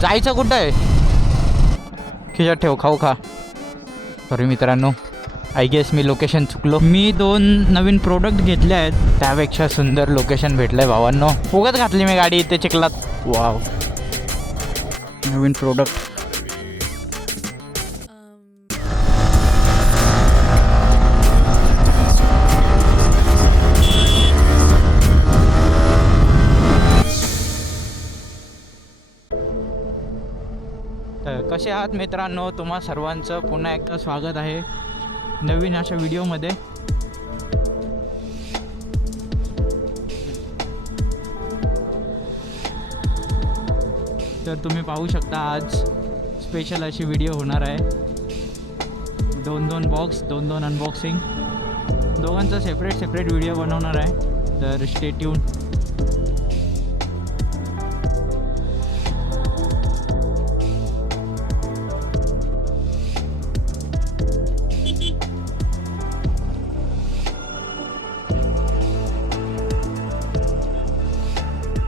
जायचं कुठं आहे? खिशात ठेव, खाऊ खा. सॉरी मित्रांनो, आय गेस मी लोकेशन चुकलो. मी 2 नवीन प्रोडक्ट घेतले आहेत, त्यापेक्षा सुंदर लोकेशन भेटलं आहे भावांनो. उगाच घातली मी गाडी इथे चिखलात. वाव, नवीन प्रोडक्ट. तर कसे आहात मित्रांनो? तुम्हा सर्वांचं पुन्हा एकदा स्वागत आहे नवीन अशा व्हिडिओमध्ये. तर तुम्ही पाहू शकता आज स्पेशल अशी व्हिडिओ होणार आहे. 2 बॉक्स, 2 अनबॉक्सिंग, दोघांचा सेपरेट व्हिडिओ बनवणार आहे. तर स्टे ट्यून.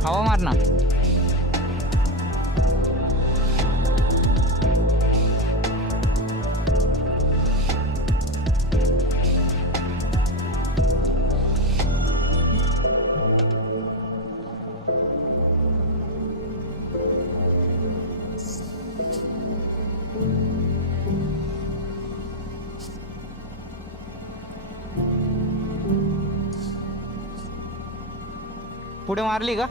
हवा मार ना. पुढे मारली का?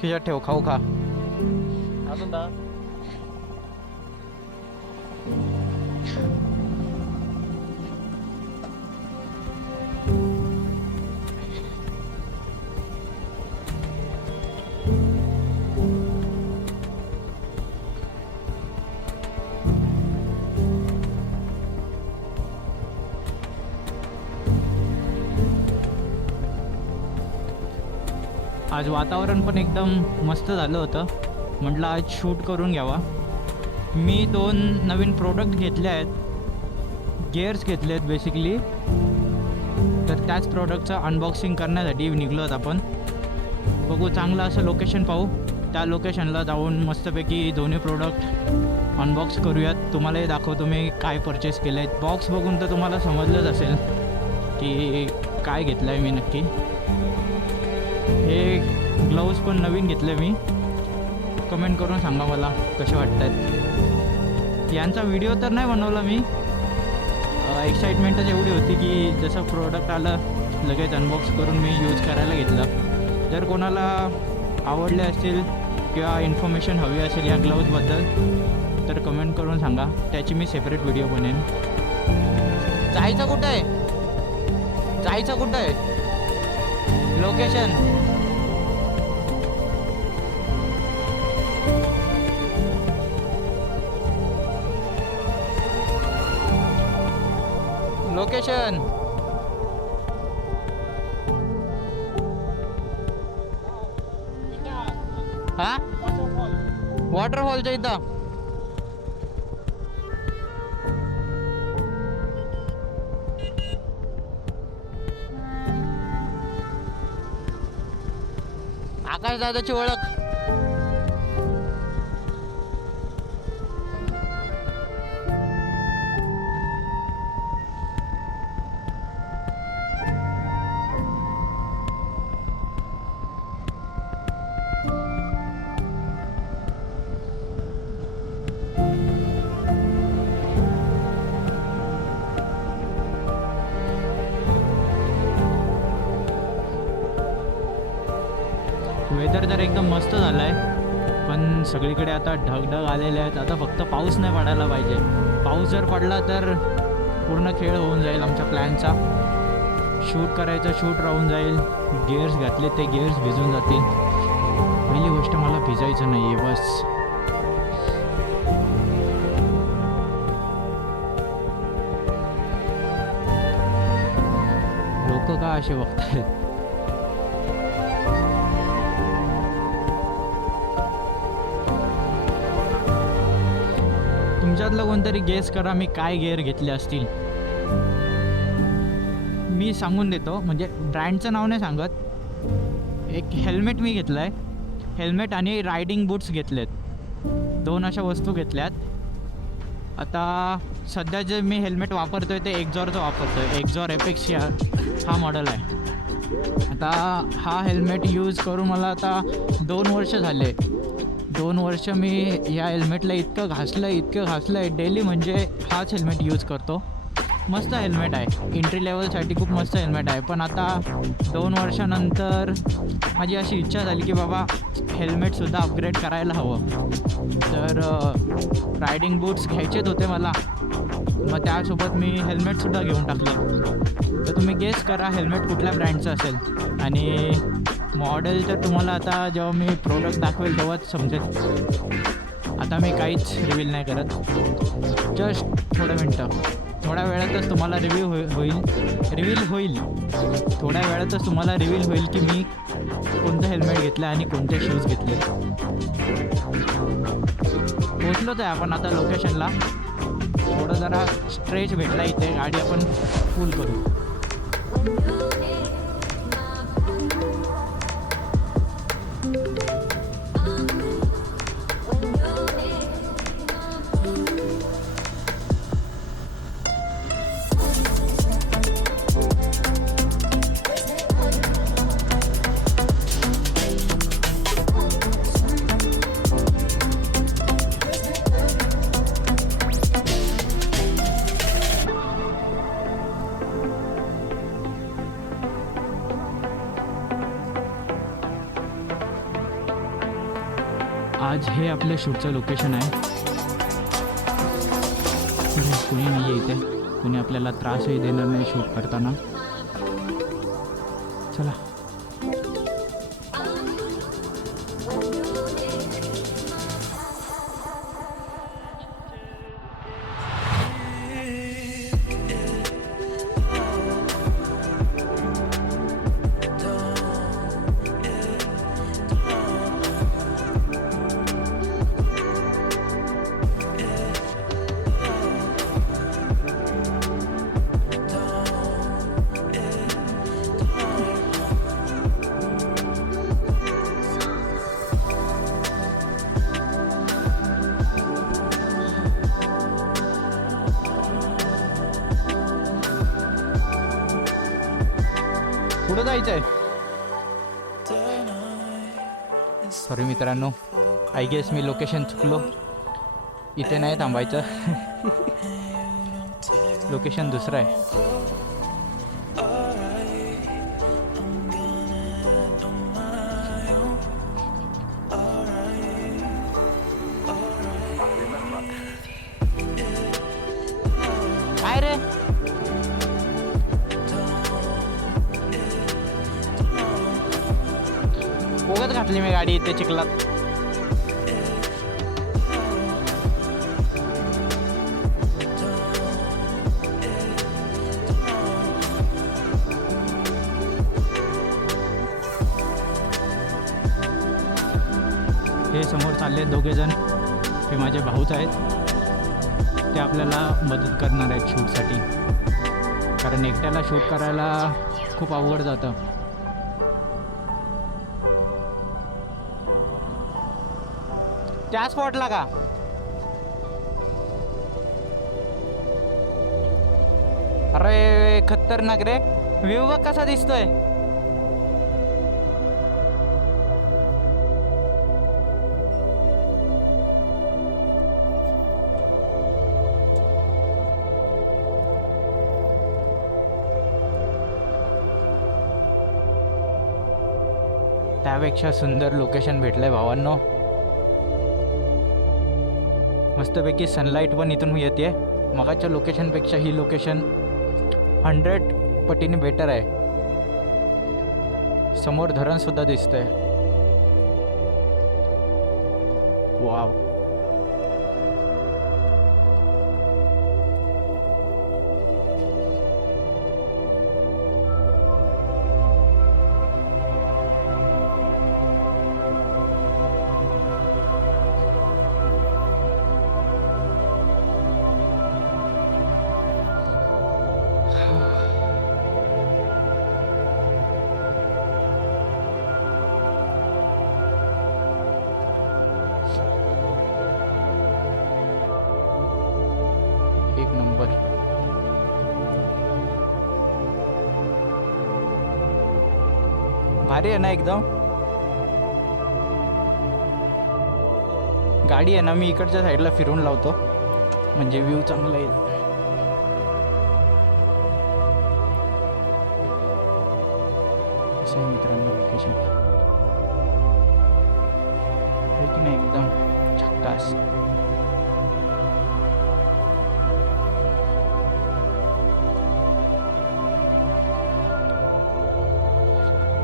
खिशात ठेव, खाऊ खा. अजून दा आज वातावरण पण एकदम मस्त झालं होतं. म्हटलं आज शूट करून घ्यावा. मी 2 नवीन प्रोडक्ट घेतले आहेत, गिअर्स घेतले आहेत बेसिकली. तर त्याच प्रोडक्टचं अनबॉक्सिंग करण्यासाठी निघलो आहोत आपण. बघू, चांगलं असं लोकेशन पाहू, त्या लोकेशनला जाऊन मस्तपैकी दोन्ही प्रोडक्ट अनबॉक्स करूयात. तुम्हालाही दाखवतो मी काय परचेस केलं आहे. बॉक्स बघून तर तुम्हाला समजलंच असेल की काय घेतलं आहे मी नक्की. हे ग्लव्ज पण नवीन घेतले मी. कमेंट करून सांगा मला कसे वाटत आहेत. यांचा व्हिडिओ तर नाही बनवला मी. एक्साइटमेंटच एवढी होती की जसं प्रोडक्ट आलं लगेच अनबॉक्स करून मी यूज करायला घेतलं. जर कोणाला आवडले असतील किंवा इन्फॉर्मेशन हवी असेल या ग्लव्जबद्दल तर कमेंट करून सांगा, त्याची मी सेपरेट व्हिडिओ बनेन. जायचं कुठं आहे? जायचं कुठं आहे? लोकेशन लोकेशन हा, वॉटरफॉलच्या इथं. आकाश दादाची ओळख. वेदर तर एकदम मस्त झालं आहे, पण सगळीकडे आता ढगढग आलेले आहेत. आता फक्त पाऊस नाही पडायला पाहिजे. पाऊस जर पडला तर पूर्ण खेळ होऊन जाईल आमच्या प्लॅनचा. शूट करायचं शूट राहून जाईल. गिअर्स घातले ते गिअर्स भिजून जातील. पहिली गोष्ट मला भिजायचं नाही आहे बस. लोक का असे बघतायत? तुमच्यातलं कोणतरी गेस करा मी काय गेअर घेतले असतील. मी सांगून देतो, म्हणजे ब्रँडचं नाव नाही सांगत. एक हेल्मेट मी घेतलं आहे, हेल्मेट आणि रायडिंग बूट्स घेतलेत, 2 अशा वस्तू घेतल्यात. आता सध्या जे मी हेल्मेट वापरतो आहे ते एक्झॉरचं वापरतो आहे, एक्झॉर एपेक्स हा मॉडेल आहे. आता हा हेल्मेट यूज करून मला आता 2 वर्ष झाले. 2 वर्ष मी या हेल्मेटला इतकं घासलं आहे डेली, म्हणजे हाच हेल्मेट यूज करतो. मस्त हेल्मेट आहे, एंट्री लेवलसाठी खूप मस्त हेल्मेट आहे. पण आता 2 वर्षानंतर माझी अशी इच्छा झाली की बाबा हेल्मेटसुद्धा अपग्रेड करायला हवं. तर रायडिंग बूट्स घ्यायचेच होते मला, मग त्यासोबत मी हेल्मेटसुद्धा घेऊन टाकलं. तर तुम्ही गेस करा हेल्मेट कुठल्या ब्रँडचं असेल, आणि मॉडेल तर तुम्हाला आता जेव्हा मी प्रोडक्ट दाखवेल तेव्हाच समजेल. आता मी काहीच रिव्हील नाही करत, जस्ट थोड्या मिनटं, थोड्या वेळातच तुम्हाला रिव्हील होईल थोड्या वेळातच तुम्हाला रिव्हील होईल की मी कोणतं हेल्मेट घेतलं आणि कोणते शूज घेतले. पोचलोच आहे आपण आता लोकेशनला. थोडं जरा स्ट्रेच भेटला इथे, गाडी आपण फुल करू. आज हे आपल्या शूटचं लोकेशन आहे. कुणी नाही आहे इथे, कुणी आपल्याला त्रासही देणार नाही शूट करताना. चला. पुढं जायचं आहे. सॉरी मित्रांनो, आय गेस मी लोकेशन चुकलो. इथे नाही थांबायचं, लोकेशन दुसरं आहे. काय रे, उगाच घातली मी गाडी इथे चिखलात. हे समोर चालले 2 जण, हे माझे भाऊच आहेत. ते आपल्याला मदत करणार आहेत शूटसाठी, कारण एकट्याला शूट करायला खूप अवघड जातं. त्या स्पॉटला का? अरे खतरनाक रे, व्ह्यू बघ कसा दिसतोय. त्यापेक्षा सुंदर लोकेशन भेटलंय भावांनो. मस्तपैकी सनलाईट पण इथून येते. मगाच्या लोकेशनपेक्षा ही लोकेशन 100 पटीने बेटर आहे. समोर धरणसुद्धा दिसतंय. वाव. नंबर. भारी आहे ना एकदम. गाडी आहे ना मी इकडच्या साईडला फिरून लावतो म्हणजे व्ह्यू चांगला येईल. असं आहे मित्रांनो लोकेशन आहे की नाही एकदम झक्कास.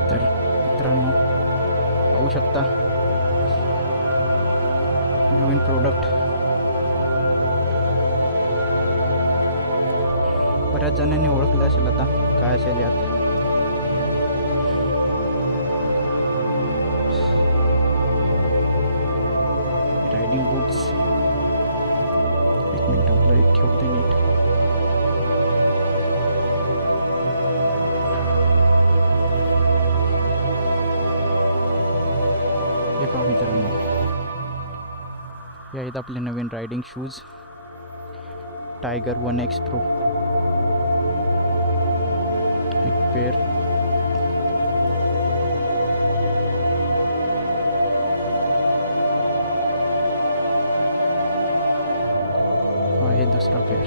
तर मित्रांनो पाहू शकता नवीन प्रोडक्ट. बऱ्याच जणांनी ओळखलं असेल आता काय असेल यात. Riding boots. एक मिनिट मला एक ठेवते नीट. हे पहा मित्रांनो हे आहेत आपले नवीन riding shoes Tiger 1X Pro. एक पेअर. हा हे दुसरा पेअर.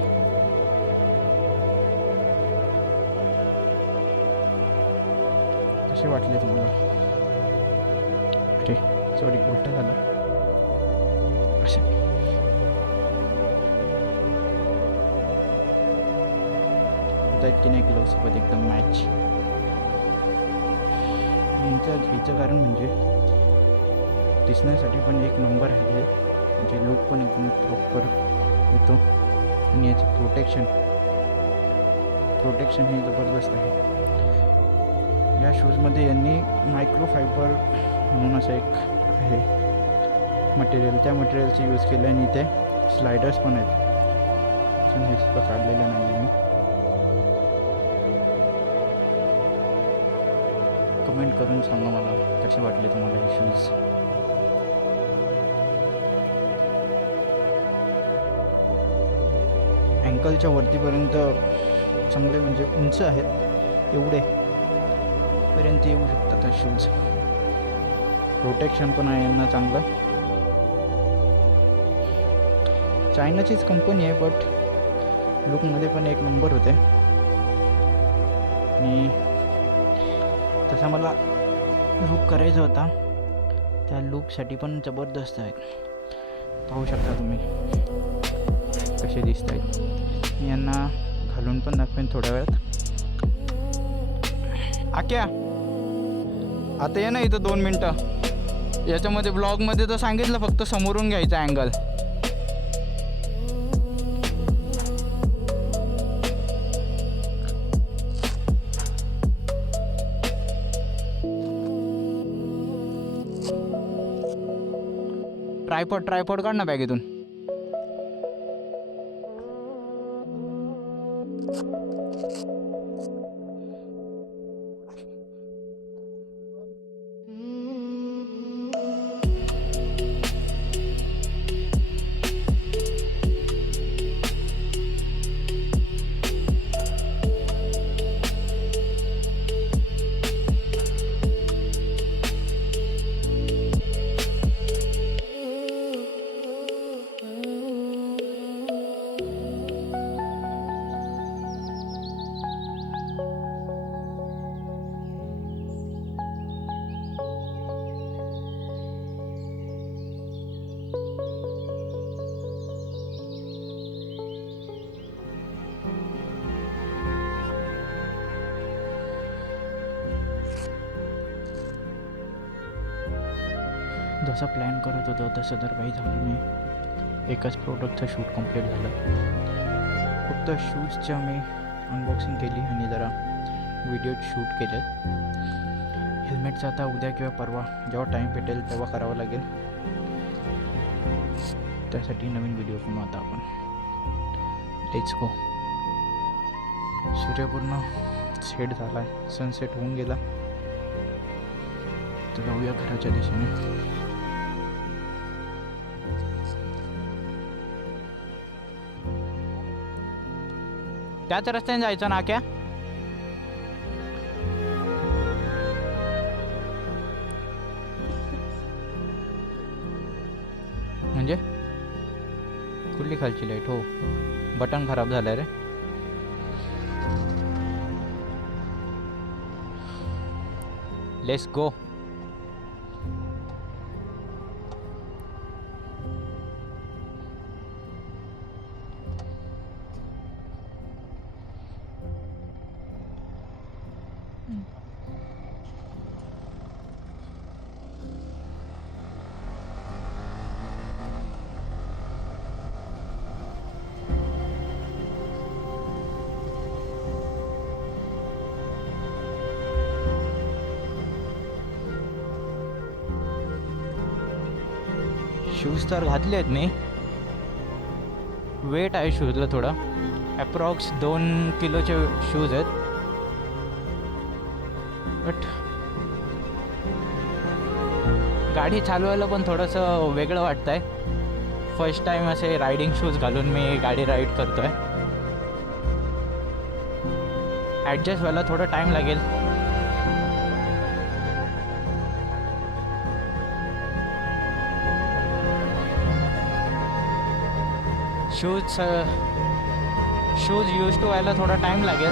कसे वाटले तुम्हाला? अरे सॉरी उलट झालं. असे की नाही ग्लोव सोबत एकदम मॅच. यांचं घ्यायचं कारण म्हणजे दिसण्यासाठी पण एक नंबर आहे म्हणजे लुक पण एकदम प्रॉपर येतो आणि याचं प्रोटेक्शन हे जबरदस्त आहे. या शूजमध्ये यांनी मायक्रोफायबर म्हणून असं एक आहे मटेरियल त्या मटेरियलचं यूज केलं आणि इथे स्लायडर्स पण आहेत. हे सुद्धा काढलेलं नाही मी. कमेंट करून सांगा मला कसे वाटले तुम्हाला हे शूज. अँकलच्या वरतीपर्यंत चांगले म्हणजे उंच आहेत एवढे पर्यंत येऊ शकतात हे शूज. प्रोटेक्शन पण आहे यांना चांगलं. चायनाचीच कंपनी आहे बट लुकमध्ये पण एक नंबर होते आणि तसा मला लुक करायचा होता. त्या लुकसाठी पण जबरदस्त आहेत. पाहू शकता तुम्ही कसे दिसत आहेत. मी यांना घालून पण दाखवेन थोड्या वेळात. आक्या आता ये ना इथं 2 मिनटं. याच्यामध्ये ब्लॉगमध्ये तर सांगितलं फक्त समोरून घ्यायचा अँगल. ट्रायपॉड काढ ना बॅगेतून. जसा प्लॅन करत होतो तसं तर काही झालं नाही. एकच प्रोडक्टचं शूट कंप्लीट झालं. फक्त शूजच्या मी अनबॉक्सिंग केली आणि जरा व्हिडिओ शूट केले. हेल्मेटचं आता उद्या किंवा परवा जेव्हा टाईम भेटेल तेव्हा करावं लागेल. त्यासाठी नवीन व्हिडिओ बनवू आता आपण. Let's go. सूर्य पूर्ण सेट झाला आहे. सनसेट होऊन गेला. तर जाऊया घराच्या दिशेने. त्याच रस्त्याने जायचं ना क्या? म्हणजे कुठली खालची लाईट? हो, बटन खराब झालं रे. Let's go. शूज तर घातले आहेत मी. वेट आहे शूजला थोडा. अप्रॉक्स 2 किलोचे शूज आहेत. बट गाडी चालवायला पण थोडंसं वेगळं वाटतं आहे. फर्स्ट टाईम असे रायडिंग शूज घालून मी गाडी राईड करतो आहे. ॲडजस्ट व्हायला थोडा टाईम लागेल. शूज यूज टू व्हायला थोडा टाईम लागेल.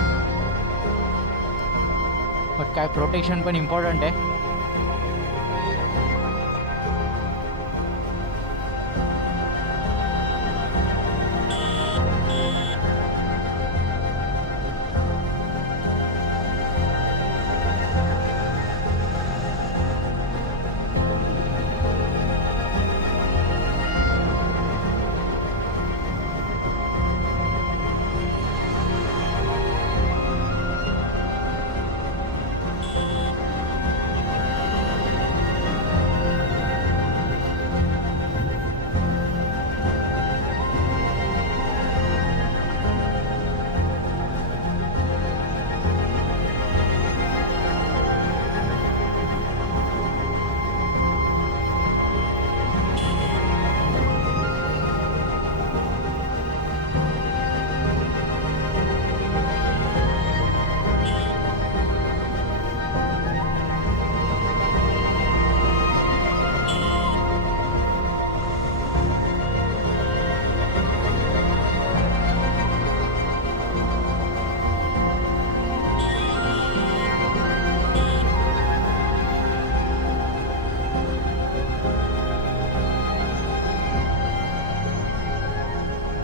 बट काय प्रोटेक्शन पण इम्पॉर्टंट आहे.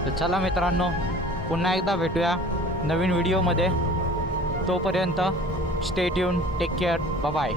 तर चला मित्रांनो, पुन्हा एकदा भेटूया नवीन व्हिडिओमध्ये. तोपर्यंत stay tune, take care, bye bye.